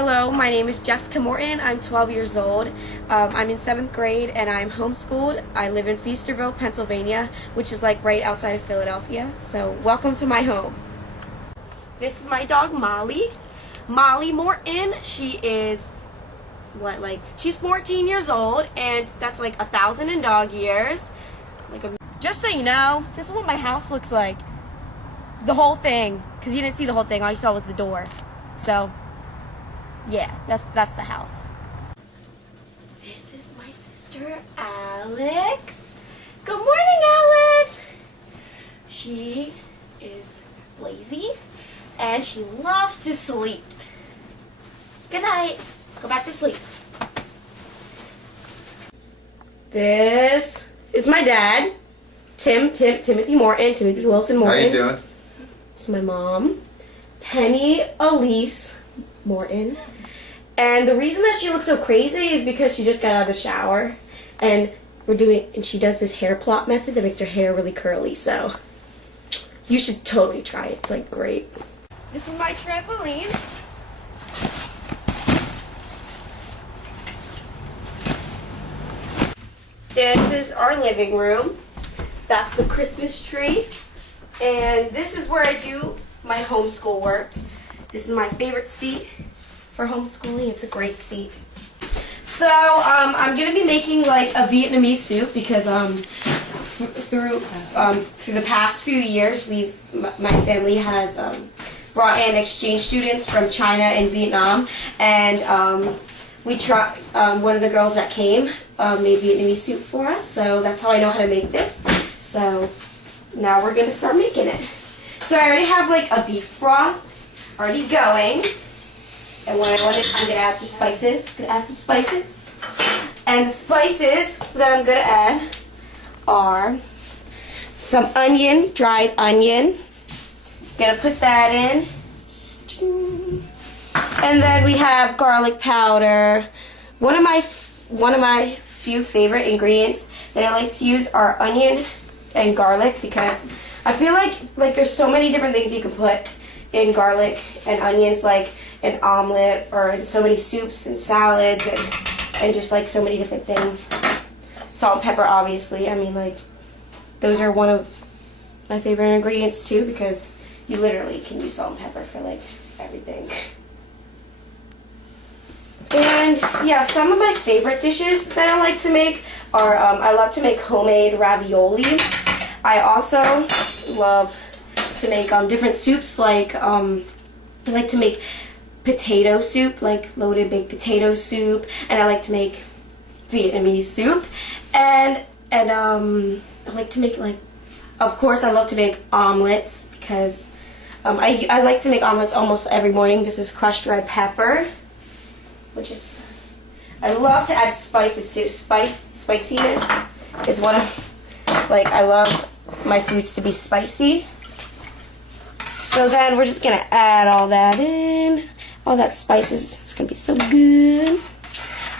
Hello, my name is Jessica Morton. I'm 12 years old. I'm in 7th grade and I'm homeschooled. I live in Feasterville, Pennsylvania, which is like right outside of Philadelphia. So welcome to my home. This is my dog Molly. Molly Morton. She is she's 14 years old, and that's like 1,000 in dog years. Just so you know, this is what my house looks like. The whole thing, because you didn't see the whole thing. All you saw was the door. So yeah, that's the house. This is my sister, Alex. Good morning, Alex. She is lazy, and she loves to sleep. Good night. Go back to sleep. This is my dad, Timothy Morton, Timothy Wilson Morton. How you doing? This is my mom, Penny Elise Morton. And the reason that she looks so crazy is because she just got out of the shower, and she does this hair plot method that makes her hair really curly. So you should totally try it. It's like great. This is my trampoline. This is our living room. That's the Christmas tree. And this is where I do my homeschool work. This is my favorite seat for homeschooling. It's a great seat. So I'm gonna be making like a Vietnamese soup because through the past few years my family has brought in exchange students from China and Vietnam, and one of the girls that came made Vietnamese soup for us, so that's how I know how to make this. So now we're gonna start making it. So I already have like a beef broth already going. And what I'm gonna add some spices. And the spices that I'm gonna add are some onion, dried onion. Gonna put that in. And then we have garlic powder. One of my few favorite ingredients that I like to use are onion and garlic, because I feel like there's so many different things you can put in garlic and onions, like an omelet or in so many soups and salads and just like so many different things. Salt and pepper, obviously. I mean, like, those are one of my favorite ingredients too, because you literally can use salt and pepper for like everything. And yeah, some of my favorite dishes that I like to make are, I love to make homemade ravioli. I also love to make different soups, like I like to make potato soup, like loaded baked potato soup, and I like to make Vietnamese soup, and I like to make, like, of course I love to make omelets, because I like to make omelets almost every morning. This is crushed red pepper, which is, I love to add spices too. Spiciness is one of, like, I love my foods to be spicy. So then we're just gonna add all that in, all that spices. It's gonna be so good.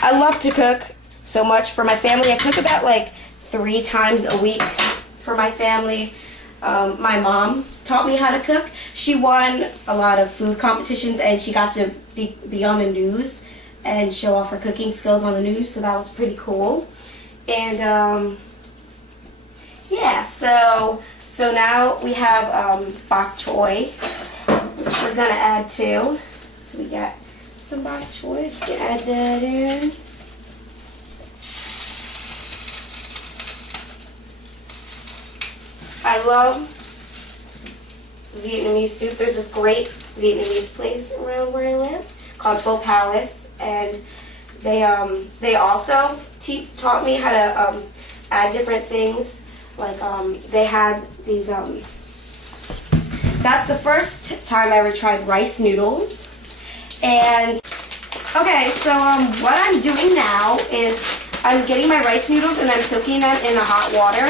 I love to cook so much for my family. I cook about like 3 times a week for my family. My mom taught me how to cook. She won a lot of food competitions, and she got to be on the news and show off her cooking skills on the news, so that was pretty cool. And yeah, so now we have bok choy, which we're gonna add too. So we got some bok choy. Just gonna add that in. I love Vietnamese soup. There's this great Vietnamese place around where I live called Pho Palace, and they also taught me how to add different things. Like they had these. That's the first time I ever tried rice noodles. And okay, so what I'm doing now is I'm getting my rice noodles and I'm soaking them in the hot water.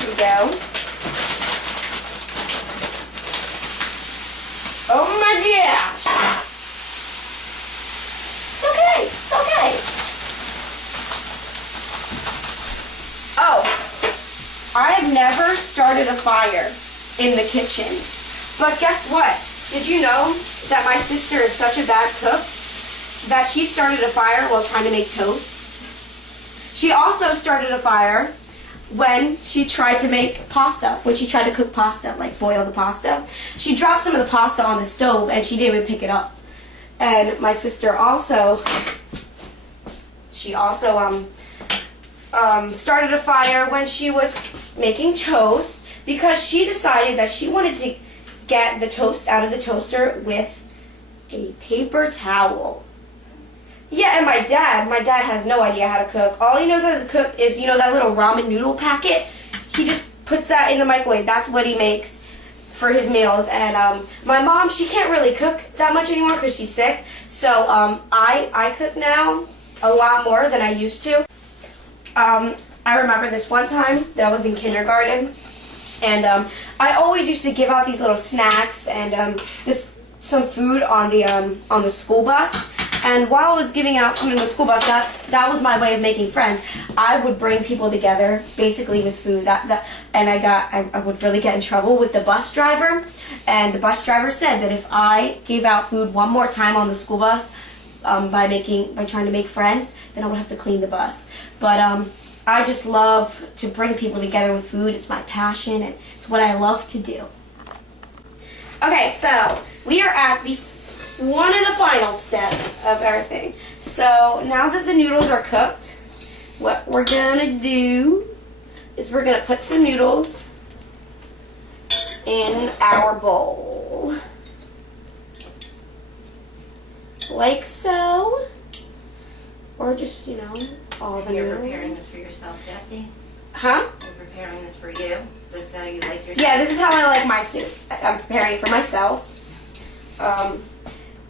Here we go. Oh my gosh! It's okay. It's okay. Oh, I have never started a fire in the kitchen, but guess what? Did you know that my sister is such a bad cook that she started a fire while trying to make toast? She also started a fire when she tried to make pasta, when she tried to cook pasta, like boil the pasta. She dropped some of the pasta on the stove and she didn't even pick it up. And my sister also, started a fire when she was making toast because she decided that she wanted to get the toast out of the toaster with a paper towel. Yeah, and my dad has no idea how to cook. All he knows how to cook is, you know, that little ramen noodle packet. He just puts that in the microwave. That's what he makes for his meals. And my mom, she can't really cook that much anymore because she's sick. So I cook now a lot more than I used to. I remember this one time that I was in kindergarten, and I always used to give out these little snacks and some food on the school bus. And while I was giving out food in the school bus, that was my way of making friends. I would bring people together, basically with food. And I would really get in trouble with the bus driver. And the bus driver said that if I gave out food one more time on the school bus, by trying to make friends, then I would have to clean the bus. But I just love to bring people together with food. It's my passion, and it's what I love to do. Okay, so we are at one of the final steps of everything. So now that the noodles are cooked, what we're gonna do is we're gonna put some noodles in our bowl. Like so. Or just, you know, all the noodles. You're preparing this for yourself, Jessie? Huh? You're preparing this for you? This is how you like your soup? Yeah, this is how I like my soup. I'm preparing it for myself.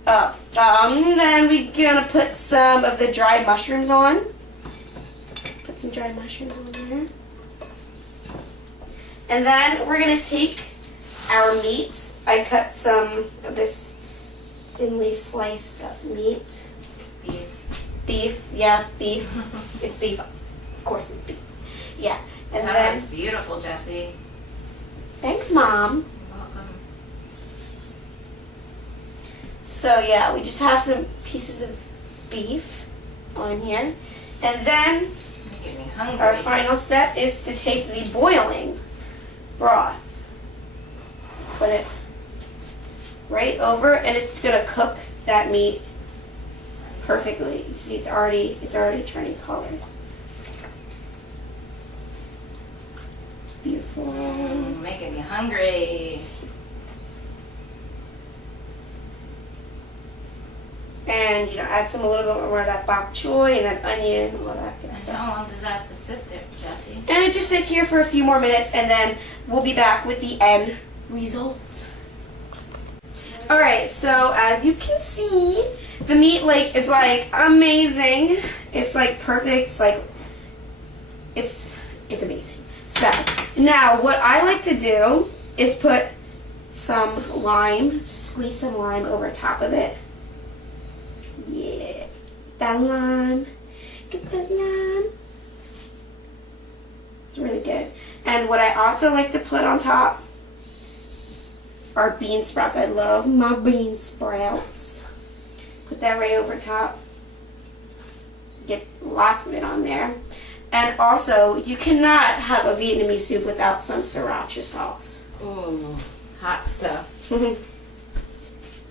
Then we're gonna put some of the dried mushrooms on. Put some dried mushrooms on there. And then we're gonna take our meat. I cut some of this thinly sliced up meat. Beef, yeah, beef. It's beef. Of course it's beef. Yeah. And that then looks beautiful, Jessie. Thanks, Mom. You're welcome. So yeah, we just have some pieces of beef on here. And then You're getting me hungry. our final step is to take the boiling broth, put it right over, and it's gonna cook that meat perfectly. You see, it's already turning colors. Beautiful. Making me hungry. And you know, add a little bit more of that bok choy and that onion, all that good And stuff. how long does that have to sit there, Jessie? And it just sits here for a few more minutes, and then we'll be back with the end result. Alright, so as you can see, the meat is amazing. It's perfect. It's amazing. So now what I like to do is put some lime, just squeeze some lime over top of it. Yeah, that lime. Get that lime. It's really good. And what I also like to put on top are bean sprouts. I love my bean sprouts. Put that right over top. Get lots of it on there. And also, you cannot have a Vietnamese soup without some sriracha sauce. Ooh, hot stuff.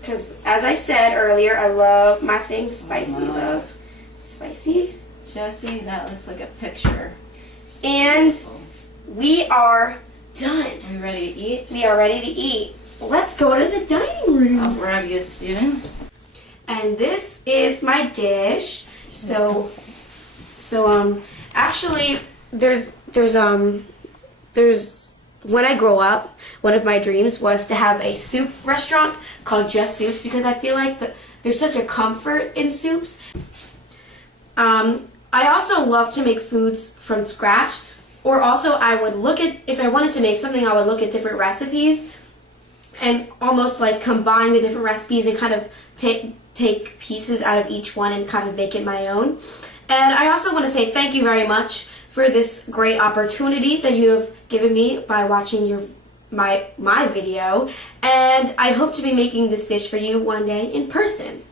Because, as I said earlier, I love my things spicy. Oh, my. Love spicy. Jessie, that looks like a picture. And Beautiful. we are done. Are you ready to eat? We are ready to eat. Let's go to the dining room. I'll grab you a spoon. And this is my dish. Actually, there's when I grow up, one of my dreams was to have a soup restaurant called Just Soups, because I feel like there's such a comfort in soups. I also love to make foods from scratch, or also I would look at, if I wanted to make something, I would look at different recipes and almost combine the different recipes and kind of take pieces out of each one and kind of make it my own. And I also want to say thank you very much for this great opportunity that you have given me by watching my video, and I hope to be making this dish for you one day in person.